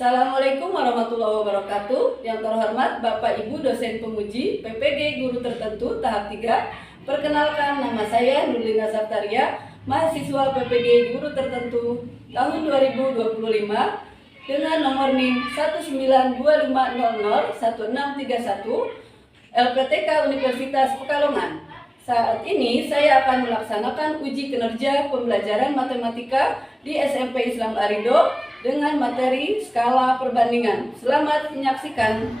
Assalamualaikum warahmatullahi wabarakatuh. Yang terhormat Bapak Ibu dosen penguji PPG Guru Tertentu tahap 3. Perkenalkan, nama saya Nurlina Saptaria, mahasiswa PPG Guru Tertentu tahun 2025 dengan nomor NIM 19250011631 LPTK Universitas Pekalongan. Saat ini saya akan melaksanakan uji kinerja pembelajaran matematika di SMP Islam Arido dengan materi skala perbandingan. Selamat menyaksikan.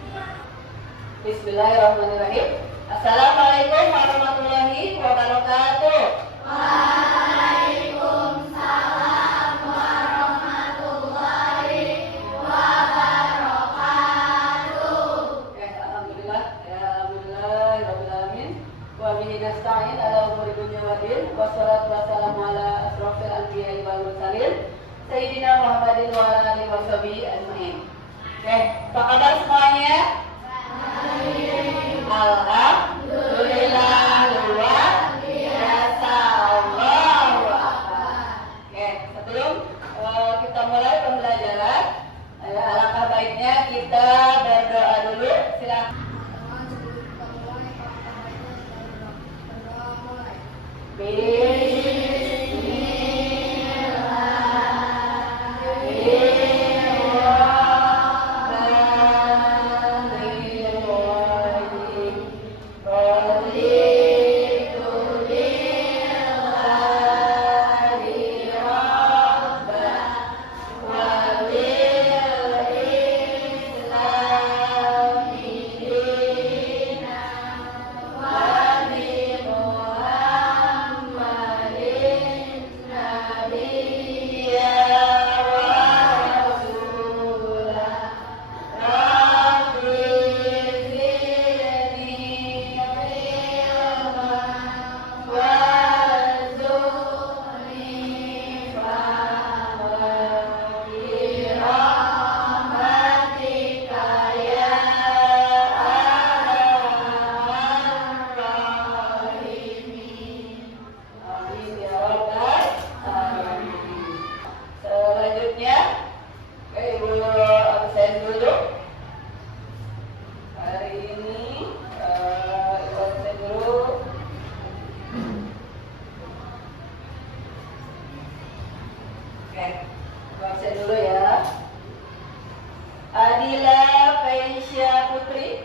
Bismillahirrahmanirrahim. Assalamualaikum warahmatullahi wabarakatuh. Waalaikumsalam warahmatullahi wabarakatuh. Alhamdulillah, rabbil alamin. Wa bihi nasta'in ala umuri dunya wa din. Wassalatu wassalamu ala asrofil anbiya'i wal mursalin Sayyidina Muhammadin wa ala alihi wa sahbihi ajma'in. Oke, apa kabar semuanya? Alhamdulillah, luar biasa, Allahu Akbar. Oke, sebelum kita mulai pembelajaran, alangkah baiknya kita berdoa dulu. Silakan. Baca dulu ya. Adila Faisya Putri,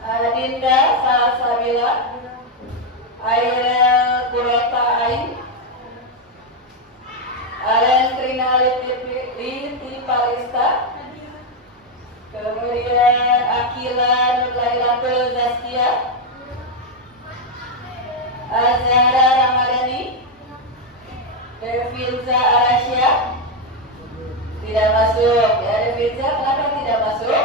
Adinda Salsabila, Airel Kurota Ain, Alen Krinaliti Palista, kemudian Akila Nurlailatul Zaskia, Azhara Ramadhani, Devinza Arasya. Tidak masuk ya, Devinza, kenapa tidak masuk?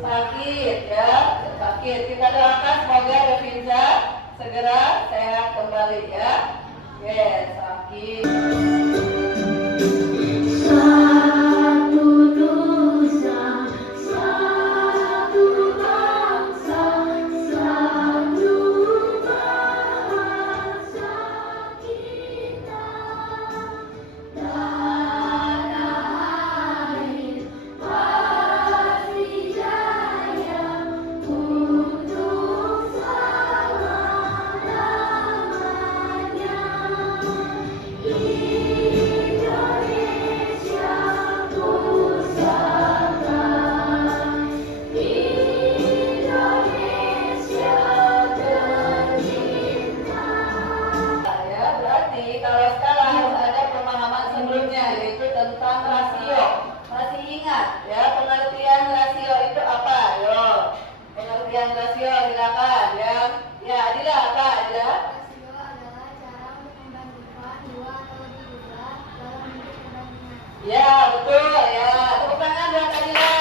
Sakit ya, sakit. Kita doakan semoga Devinza segera sehat kembali ya. Yes, sakit. Ya, betul ya. Tepuk tangan buat Adila.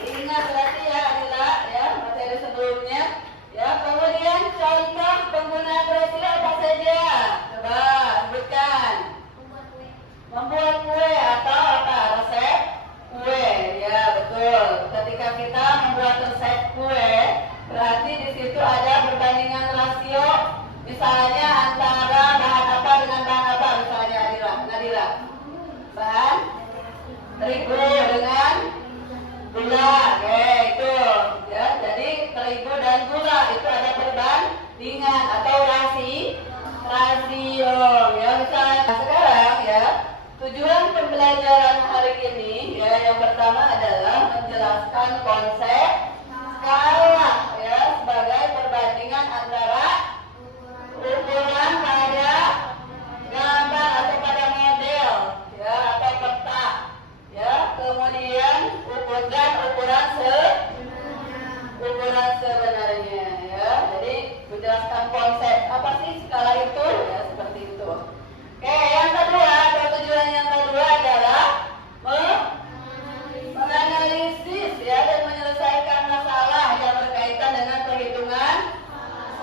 Ingat berarti ya Adila ya, materi sebelumnya. Ya, kemudian contoh penggunaan rasio apa saja? Coba sebutkan. Membuat kue atau apa? Resep kue. Ya, betul. Ketika kita membuat resep kue, berarti di situ ada perbandingan rasio. Misalnya antara bahan apa dengan bahan apa, misalnya Nadira. Bahan terigu dengan gula. Oke, itu ya. Jadi terigu dan gula itu ada perbandingan atau rasio ya. Misalnya sekarang ya, tujuan pembelajaran hari ini ya, yang pertama adalah menjelaskan konsep skala ya, sebagai perbandingan antara ukuran pada gambar atau pada model ya, atau peta ya, kemudian ukuran sebenarnya ya. Jadi menjelaskan konsep apa sih skala itu ya, seperti itu. Oke, yang kedua, atau tujuan yang kedua adalah menganalisis ya, dan menyelesaikan masalah yang berkaitan dengan perhitungan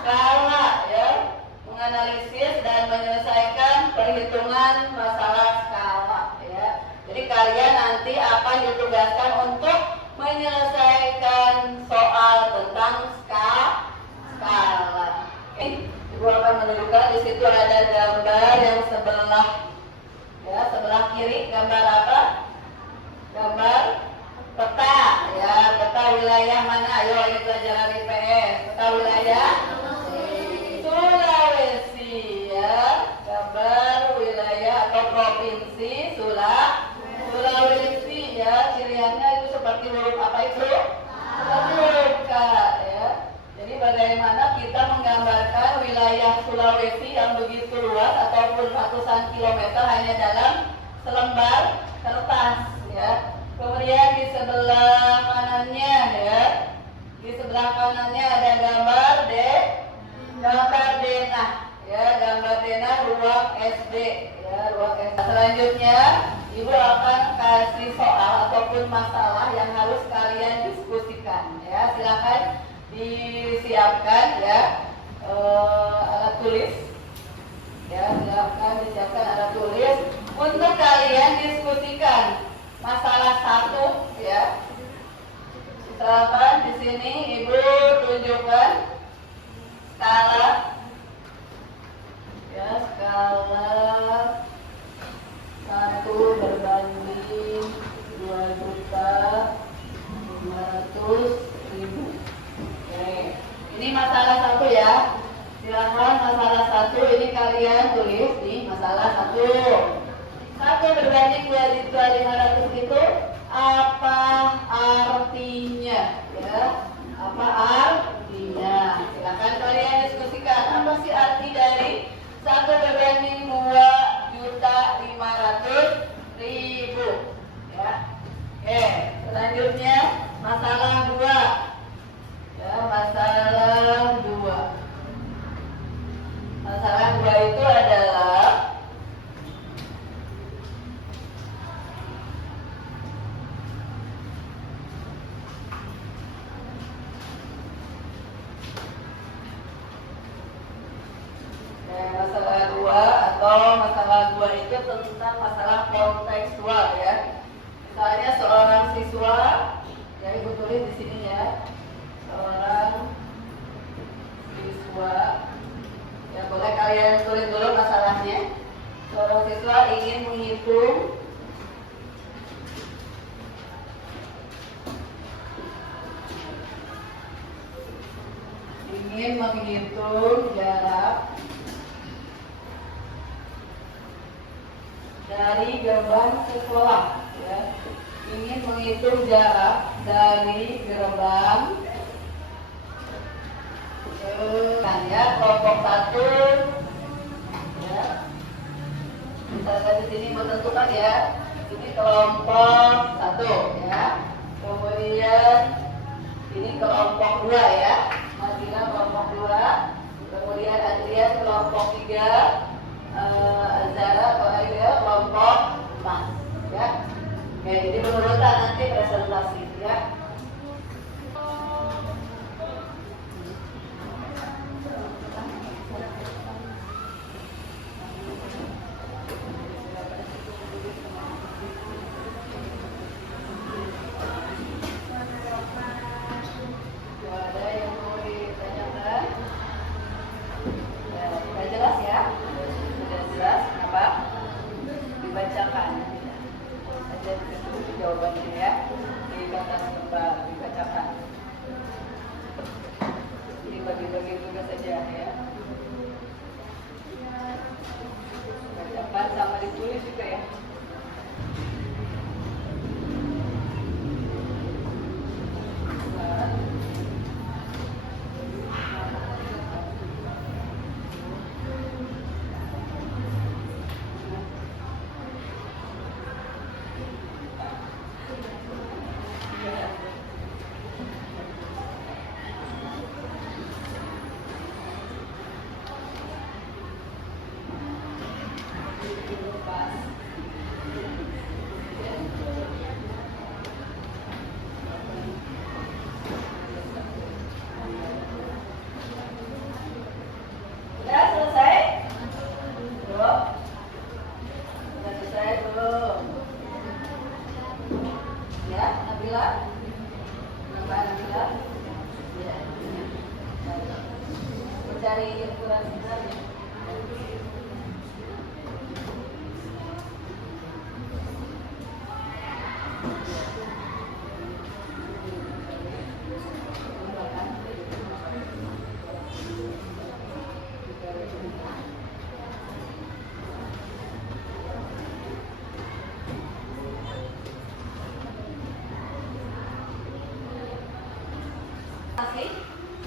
skala ya. Menganalisis dan menyelesaikan perhitungan masalah skala ya. Jadi kalian nanti akan ditugaskan untuk menyelesaikan soal tentang skala. Ibu akan menunjukkan di situ ada gambar yang sebelah ya, sebelah kiri gambar apa? Gambar peta ya, peta wilayah mana? Ayo ini pelajaran IPS. Peta wilayah Sulawesi ya, gambar wilayah atau provinsi Sulawesi ya. Ciriannya itu seperti huruf apa itu? Seperti huruf K ya. Jadi bagaimana kita menggambarkan wilayah Sulawesi yang begitu luas ataupun ratusan kilometer hanya dalam selembar kertas ya. Kemudian di sebelah kanannya ya, di sebelah kanannya ada gambar denah ya, gambar denah ruang SD ya, ruang SD. Selanjutnya ibu akan kasih soal ataupun masalah yang harus kalian diskusikan ya. Silakan disiapkan ya alat tulis ya, silakan disiapkan alat tulis untuk kalian diskusikan masalah satu ya. Silakan di sini ibu tunjukkan skala ya, skala 1 berbanding 2.500.000. Oke, ini masalah satu ya. Silakan masalah satu ini kalian tulis di masalah satu. 1 berbanding 2.500 itu apa artinya ya? Apa artinya? Silakan kalian diskusikan apa sih arti dari 1 berbanding 2.500.000 ya. Oke, selanjutnya masalah 2 ya, masalah 2. Masalah 2 itu adalah masalah 2 atau masalah 2 itu tentang masalah kontekstual ya. Misalnya seorang siswa, ya ibu tulis di sini ya, seorang siswa, ya boleh kalian tulis dulu masalahnya. Seorang siswa ingin menghitung jarak dari gerbang sekolah ya. Ingin menghitung jarak dari gerbang ya, kelompok 1 ya. Misalkan di sini menentukan ya, ini kelompok 1 ya. Kemudian ini kelompok 2 ya. Madina kelompok 2. Kemudian Adrian kelompok 3. Zara atau Aida kelompok 4 ya. Oke, jadi berurutan nanti presentasi ya. Ada yang mau ditanyakan? Ya, sudah jelas ya? Sudah jelas? Kenapa? Dibacakan. Ada cari ukuran sebenarnya.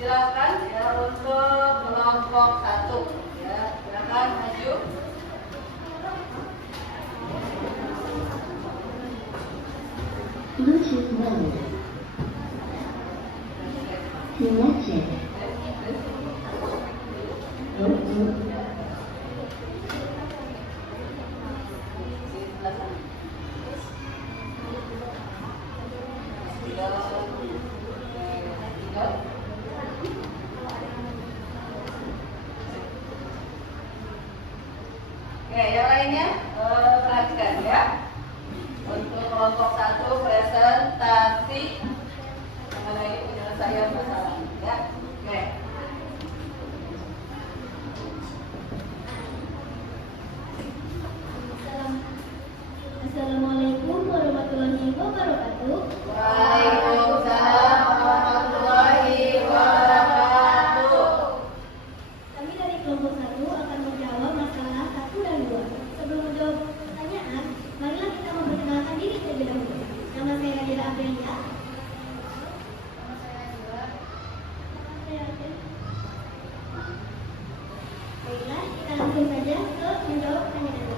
Silakan ya untuk kelompok 1 ya, silakan maju. Bluetooth mode. Connected. Oke, yang lainnya perhatikan ya. Untuk kelompok 1 presentasi mengenai penyelesaian masalah ya. Oke. Assalamualaikum warahmatullahi wabarakatuh. Waalaikumsalam warahmatullahi wabarakatuh. Kami dari kelompok 1 akan menjawab masalah 1 dan 2. Sebelum menjawab pertanyaan, marilah kita memperkenalkan diri terlebih dahulu. Nama saya Nadira Aprilia. Nama saya Adel. Baiklah, kita langsung saja ke menjawab pertanyaan.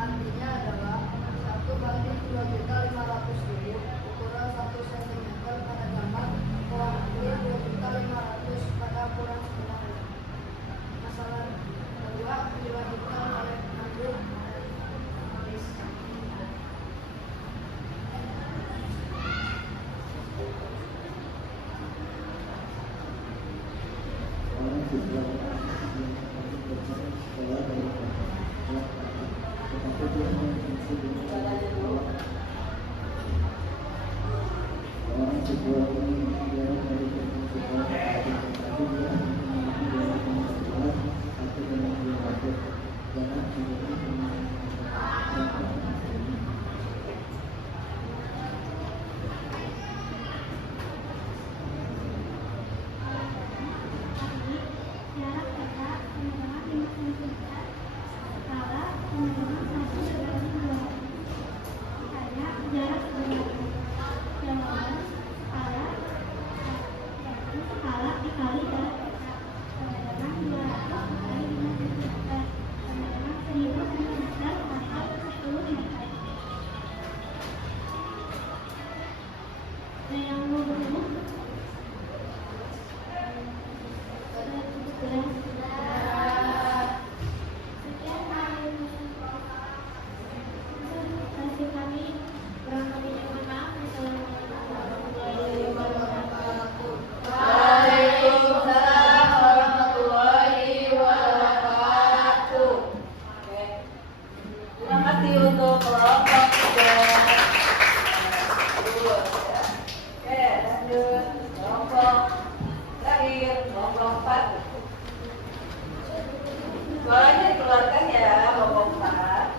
Artinya adalah 1 banding 2.500.000 ukuran 1 cm pada gambar kurang lebih 2.500 pada ukuran sebenarnya. Masalah kedua dilanjutkan oleh Andrew Harris. Jarak peta sama dengan 5 cm. Skala sama dengan 1/2. Tanya jarak sebenarnya. Jawaban skala dikali jarak peta sama dengan 200 kali 5 cm sama dengan 1000 cm atau 10 meter. Nah, yang mau sekian presentasi kami. Kurang lebihnya mohon maaf. Assalamualaikum warahmatullahi wabarakatuh. Waalaikumsalam warahmatullahi wabarakatuh. Oke. Terima kasih untuk kelompok 3. Oke, lanjut kelompok terakhir, kelompok 4. Suaranya dikeluarkan ya, kelompok 4.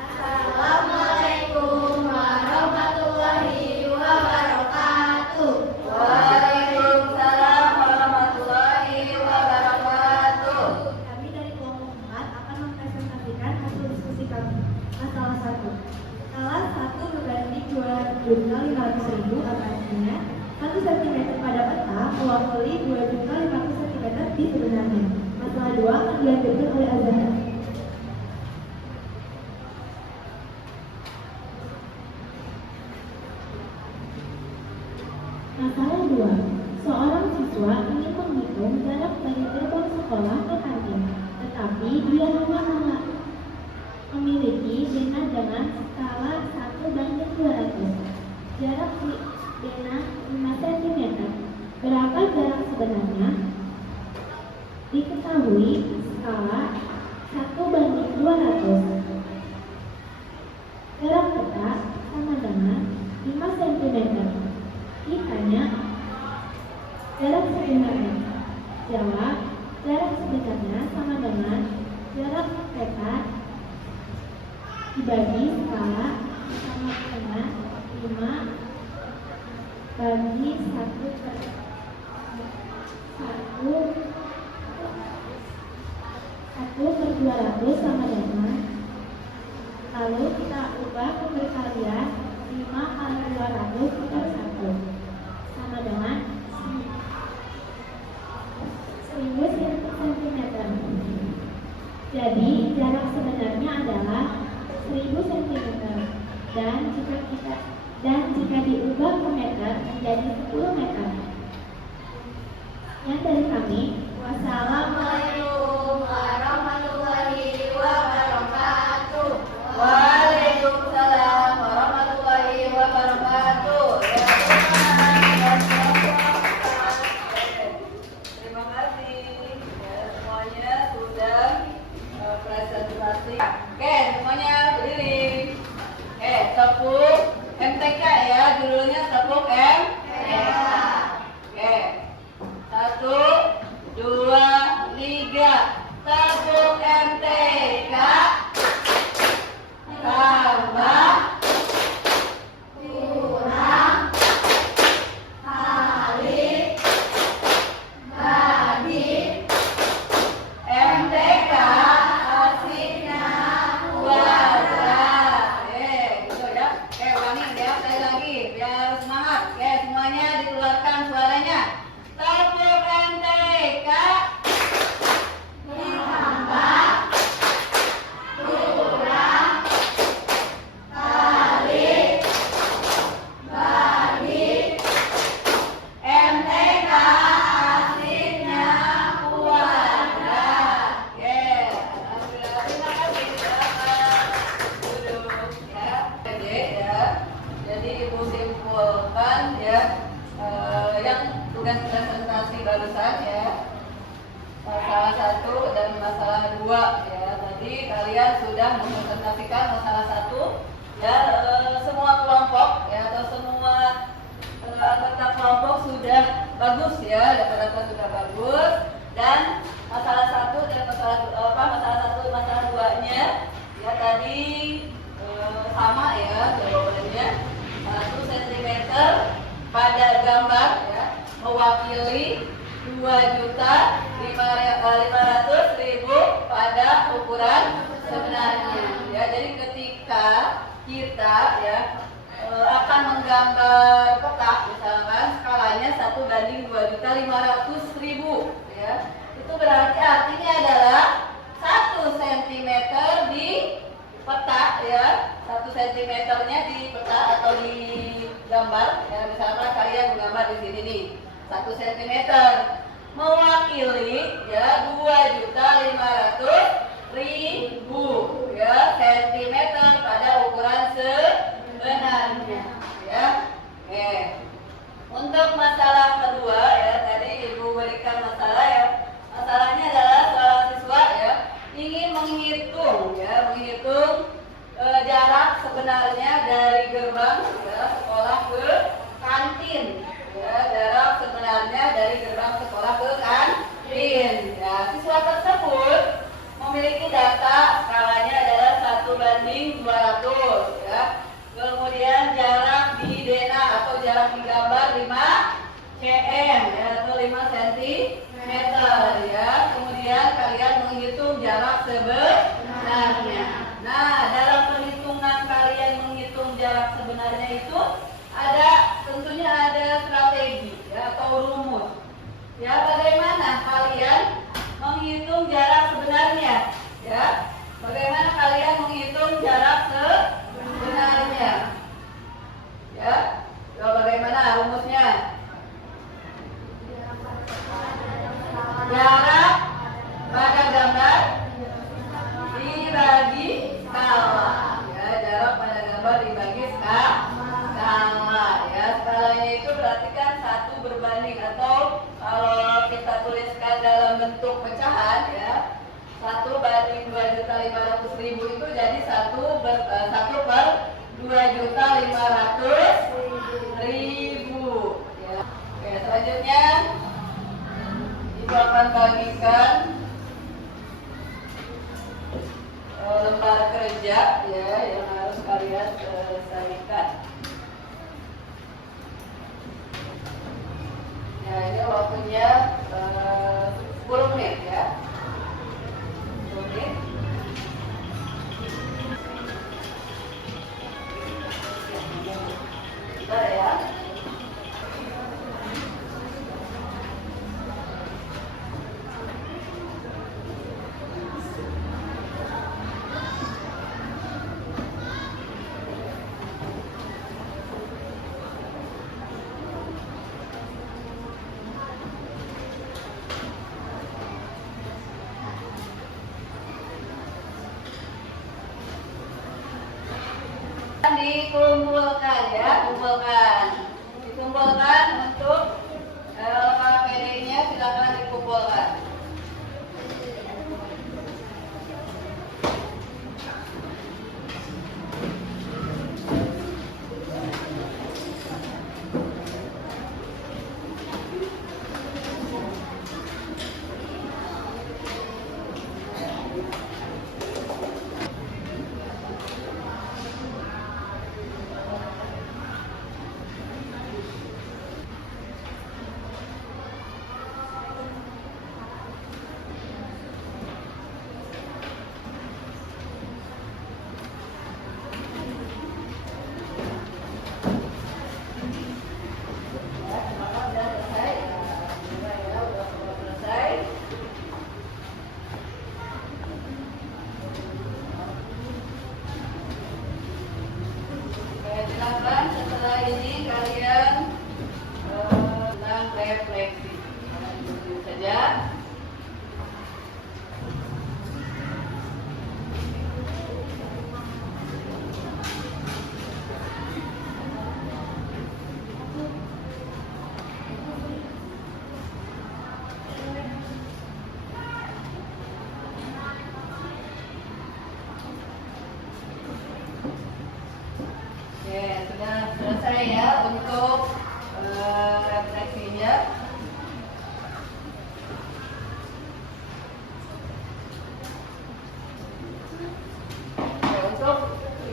Assalamualaikum warahmatullahi wabarakatuh. Waalaikumsalam warahmatullahi wabarakatuh. Kami dari kelompok 4 akan mempresentasikan hasil diskusi kami. Masalah 1. Skala 1 berbanding 2.500.000 artinya 1 cm pada peta mewakili 2.500 cm di sebenarnya. Masalah 2 akan dilanjutkan oleh Azhar. Masalah 2. Seorang siswa ingin menghitung jarak dari gerbang sekolah ke kantin, tetapi dia hanya memiliki bena dengan skala 1/200. Jarak bena 5 cm. Berapa jarak sebenarnya? Diketahui skala 1/200. Jarak peta sama dengan 5 cm. Ditanya jarak sebenarnya. Jawab, jarak sebenarnya sama dengan jarak peta dibagi skala sama dengan 5 bagi 1/200 sama dengan, lalu kita ubah pemberkalian 5 kali 200 per 1 sama dengan 1000 cm. Jadi jarak sebenarnya adalah 1000 cm dan jika diubah ke meter menjadi 10 meter. Yang dari kami, wassalamualaikum warahmatullahi wabarakatuh. Waalaikumsalam warahmatullahi wabarakatuh. Terima kasih ya, semuanya sudah presentasi. Oke, semuanya berdiri. Tepuk MTK ya, judulnya tepuk MTK. Oke, 1, 2, 3. Tepuk MTK. Tambah kurang kali bagi MTK Berarti kalian sudah mempresentasikan masalah 1 ya, semua kelompok ya atau semua anggota kelompok sudah bagus ya, data-data sudah bagus, dan masalah 1 dan masalah 2-nya ya tadi sama ya jawabannya. 1 cm pada gambar ya mewakili 2.500.000 pada ukuran sebenarnya ya. Jadi ketika kita ya akan menggambar kotak misalkan skalanya 1:2.500.000 ya, itu berarti artinya adalah 1 cm di peta ya, 1 cm-nya di peta atau di gambar ya, misalkan kalian menggambar di sini nih 1 cm mewakili ya 2.500.000 ya cm pada ukuran sebenarnya ya. Oke. Untuk masalah kedua ya, tadi Ibu berikan masalah ya. Masalahnya adalah seorang siswa ya ingin menghitung jarak sebenarnya dari gerbang ya, sekolah ke kantin ya, jarak sebenarnya dari gerbang sekolah ke kantin ya. Siswa tersebut memiliki data skalanya adalah 1:200 ya. Kemudian jarak di denah atau jarak di gambar 5 cm ya, atau 5 cm ya. Kemudian kalian menghitung jarak sebenarnya. Nah, dalam perhitungan kalian menghitung jarak sebenarnya itu tentunya ada strategi ya, atau rumus. Ya, bagaimana kalian menghitung jarak sebenarnya? Ya, bagaimana kalian menghitung jarak sebenarnya? Ya, bagaimana rumusnya? Jarak pada gambar dibagi skala ya, jarak pada gambar dibagi skala ya. Skalanya itu berarti kan 1 berbanding, atau kalau kita tuliskan dalam bentuk pecahan ya 1:2.500.000 itu jadi 1/2.500.000 ya. Oke, selanjutnya Ibu akan bagikan lembar kerja ya yang harus kalian selesaikan. Ya, ini waktunya 10 menit ya. 10 menit. Bentar ya. Dikumpulkan ya, dikumpulkan untuk KPD-nya silakan dikumpulkan.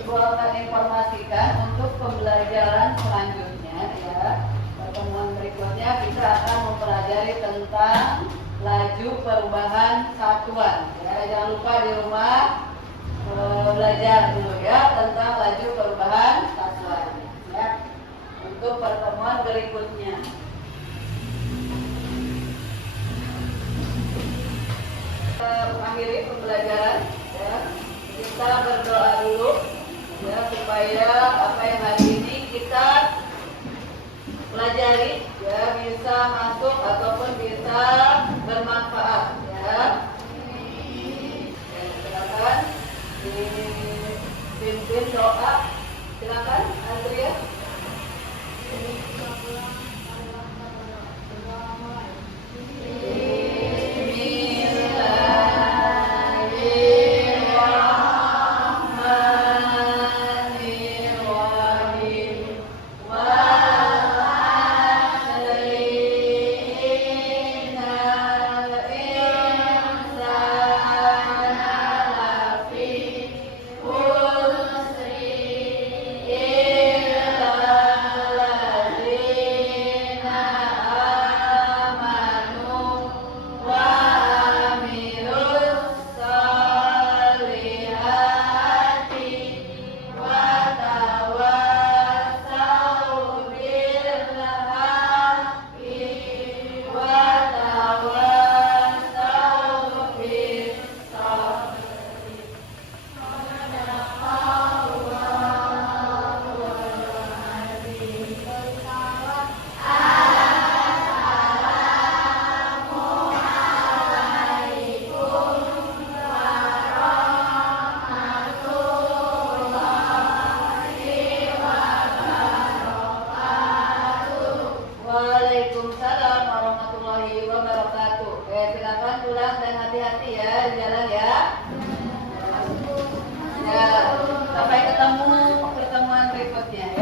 Ibu akan informasikan untuk pembelajaran selanjutnya ya. Pertemuan berikutnya kita akan mempelajari tentang laju perubahan satuan. Ya, jangan lupa di rumah belajar dulu ya tentang laju perubahan satuan. Ya, untuk pertemuan berikutnya. Kita mengakhiri pembelajaran. Ya, kita berdoa dulu ya supaya apa yang hari ini kita pelajari ya bisa masuk ataupun bisa bermanfaat ya. Silakan dipimpin doa. Silakan Andrea. Waalaikumsalam warahmatullahi wabarakatuh. Silakan pulang dan hati-hati ya di jalan ya. Ya, sampai ketemu pertemuan berikutnya.